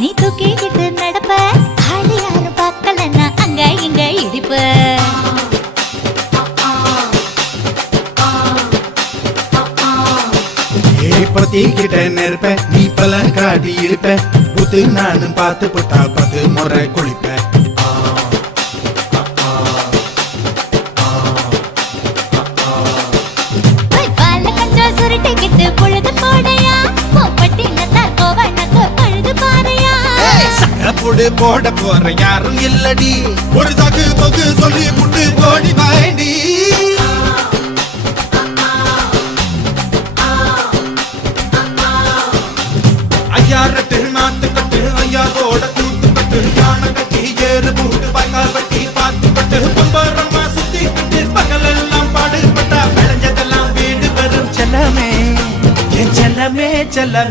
நீ தூக்கிக்கிட்டு நடப்ப ஆளு யாரும் பார்க்கலன்னா அங்க இங்க இடிப்ப பத்திக்கிட்ட நெருப்ப நீ பல காட்டி இருப்ப புத்து நானும் பார்த்து புட்டா 10 முறை குளிப்பேன் சுருட்டிக்கிட்டு பொழுது போடையா பட்டி நத்தா கோவனக்கு பழுது பாறையா சகப்புடு போட போற யாரும் இல்லடி ஒரு சாக்கு போக்கு சொல்லி புட்டு போடி வாண்டி ஐயாரட்டு நாத்து கட்டு ஐயாவோட கூத்து கட்டு யானை கட்டி ஏறு பூட்டு பாய்க்கால் வட்டி பார்த்து கட்டு பொம்பரமா சுத்தி கட்டு பகல் எல்லாம் பாடுபட்டா விளைஞ்சதெல்லாம் வீடு வரும் செல்லமே என் செல்லமே செல்ல